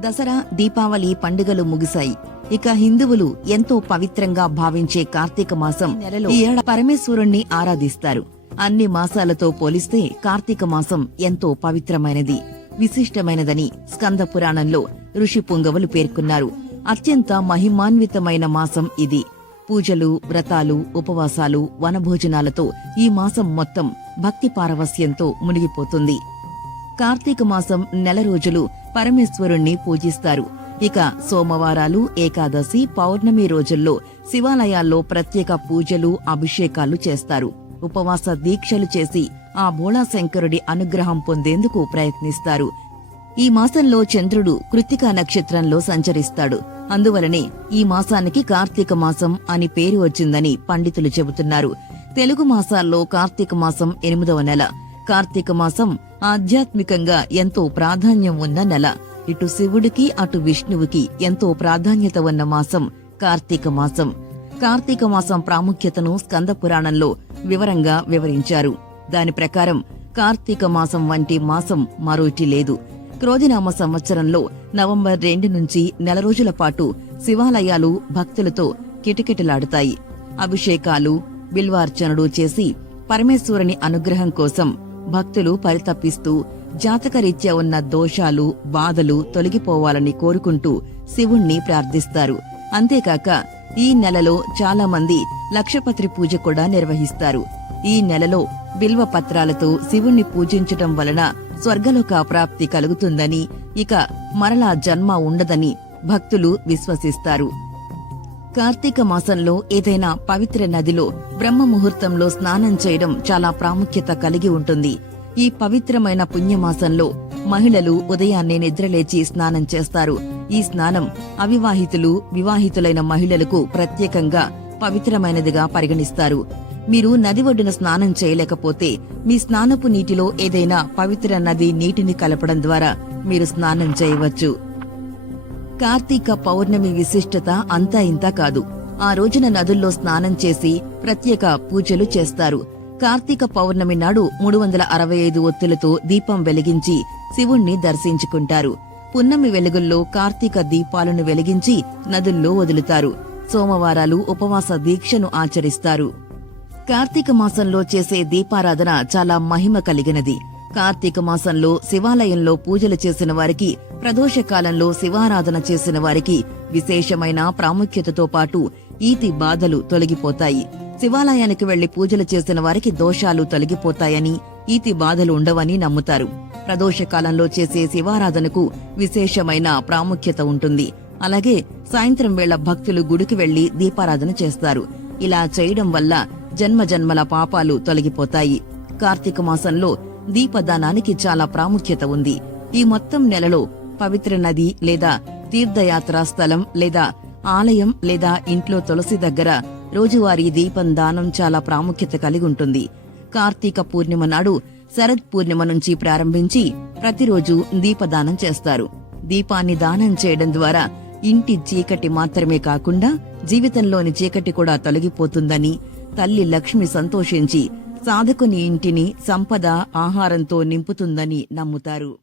దసరా దీపావళి పండుగలు ముగిశాయి. ఇక హిందువులు ఎంతో పవిత్రంగా భావించే కార్తీక మాసం నెలలో ఈ ఏడాది పరమేశ్వరుణ్ణి ఆరాధిస్తారు. అన్ని మాసాలతో పోలిస్తే కార్తీక మాసం ఎంతో పవిత్రమైనది విశిష్టమైనదని స్కంద పురాణంలో ఋషి పుంగవులు పేర్కొన్నారు. అత్యంత మహిమాన్వితమైన మాసం ఇది. పూజలు వ్రతాలు ఉపవాసాలు వనభోజనాలతో ఈ మాసం మొత్తం భక్తి పారవస్యంతో మునిగిపోతుంది. కార్తీక మాసం నెల రోజులు పరమేశ్వరుణ్ణి పూజిస్తారు. ఇక సోమవారాలు ఏకాదశి పౌర్ణమి రోజుల్లో శివాలయాల్లో ప్రత్యేక పూజలు అభిషేకాలు చేస్తారు. ఉపవాస దీక్షలు చేసి ఆ భోళాశంకరుడి అనుగ్రహం పొందేందుకు ప్రయత్నిస్తారు. ఈ మాసంలో చంద్రుడు కృత్తికా నక్షత్రంలో సంచరిస్తాడు. అందువలనే ఈ మాసానికి కార్తీక మాసం అని పేరు వచ్చిందని పండితులు చెబుతున్నారు. తెలుగు మాసాల్లో కార్తీక మాసం ఎనిమిదవ నెల. కార్తీక మాసం ఆధ్యాత్మికంగా ఎంతో ప్రాధాన్యం ఉన్న నెల. ఇటు శివుడికి అటు విష్ణువుకి ఎంతో ప్రాధాన్యత ఉన్న మాసం కార్తీక మాసం. కార్తీక మాసం ప్రాముఖ్యతను స్కంద పురాణంలో వివరంగా వివరించారు. దాని ప్రకారం కార్తీక మాసం వంటి మాసం మరోటి లేదు. క్రోధినామ సంవత్సరంలో నవంబర్ రెండు నుంచి నెల రోజుల పాటు శివాలయాలు భక్తులతో కిటకిటలాడుతాయి. అభిషేకాలు బిల్వార్చనలు చేసి పరమేశ్వరుని అనుగ్రహం కోసం భక్తులు పరితపిస్తూ జాతకరీత్యా ఉన్న దోషాలు బాధలు తొలగిపోవాలని కోరుకుంటూ శివుణ్ణి ప్రార్థిస్తారు. అంతేకాక ఈ నెలలో చాలా మంది లక్షపత్రి పూజ కూడా నిర్వహిస్తారు. ఈ నెలలో బిల్వ పత్రాలతో శివుణ్ణి పూజించటం వలన స్వర్గలోక ప్రాప్తి కలుగుతుందని ఇక మరలా జన్మ ఉండదని భక్తులు విశ్వసిస్తారు. కార్తీక మాసంలో ఏదైనా పవిత్ర నదిలో బ్రహ్మ ముహూర్తంలో స్నానం చేయడం చాలా ప్రాముఖ్యత కలిగి ఉంటుంది. ఈ పవిత్రమైన పుణ్యమాసంలో మహిళలు ఉదయాన్నే నిద్రలేచి స్నానం చేస్తారు. ఈ స్నానం అవివాహితులు వివాహితులైన మహిళలకు ప్రత్యేకంగా పవిత్రమైనదిగా పరిగణిస్తారు. మీరు నది ఒడ్డున స్నానం చేయలేకపోతే మీ స్నానపు నీటిలో ఏదైనా పవిత్ర నది నీటిని కలపడం ద్వారా మీరు స్నానం చేయవచ్చు. కార్తీక పౌర్ణమి విశిష్టత అంతా ఇంతా కాదు. ఆ రోజున నదుల్లో స్నానం చేసి ప్రత్యేక పూజలు చేస్తారు. కార్తీక పౌర్ణమి నాడు మూడు వందల అరవై ఐదు ఒత్తులతో దీపం వెలిగించి శివుణ్ణి దర్శించుకుంటారు. పున్నమి వెలుగుల్లో కార్తీక దీపాలను వెలిగించి నదుల్లో వదులుతారు. సోమవారాలు ఉపవాస దీక్షను ఆచరిస్తారు. కార్తీక మాసంలో చేసే దీపారాధన చాలా మహిమ కలిగినది. కార్తీక మాసంలో శివాలయంలో పూజలు చేసిన వారికి ప్రదోష కాలంలో శివారాధన చేసిన వారికి విశేషమైన ప్రాముఖ్యతతో పాటు ఈతి బాధలు తొలగిపోతాయి. శివాలయానికి వెళ్ళి పూజలు చేసిన వారికి దోషాలు తొలగిపోతాయని ఈతి బాధలు ఉండవని నమ్ముతారు. ప్రదోష కాలంలో చేసే శివారాధనకు విశేషమైన ప్రాముఖ్యత ఉంటుంది. అలాగే సాయంత్రం వేళ భక్తులు గుడికి వెళ్ళి దీపారాధన చేస్తారు. ఇలా చేయడం వల్ల జన్మ జన్మల పాపాలు తొలగిపోతాయి. కార్తీక మాసంలో దీపదానానికి చాలా ప్రాముఖ్యత ఉంది. ఈ మొత్తం నెలలో పవిత్ర నది లేదా తీర్థయాత్రా స్థలం లేదా ఆలయం లేదా ఇంట్లో తులసి దగ్గర రోజువారీ దీపం దానం చాలా ప్రాముఖ్యత కలిగి ఉంటుంది. కార్తీక పూర్ణిమ నాడు శరద్ పూర్ణిమ నుంచి ప్రారంభించి ప్రతిరోజు దీపదానం చేస్తారు. దీపాన్ని దానం చేయడం ద్వారా ఇంటి చీకటి మాత్రమే కాకుండా జీవితంలోని చీకటి కూడా తొలగిపోతుందని తల్లి లక్ష్మి సంతోషించి సాధకుని ఇంటిని సంపద ఆహారంతో నింపుతుందని నమ్ముతారు.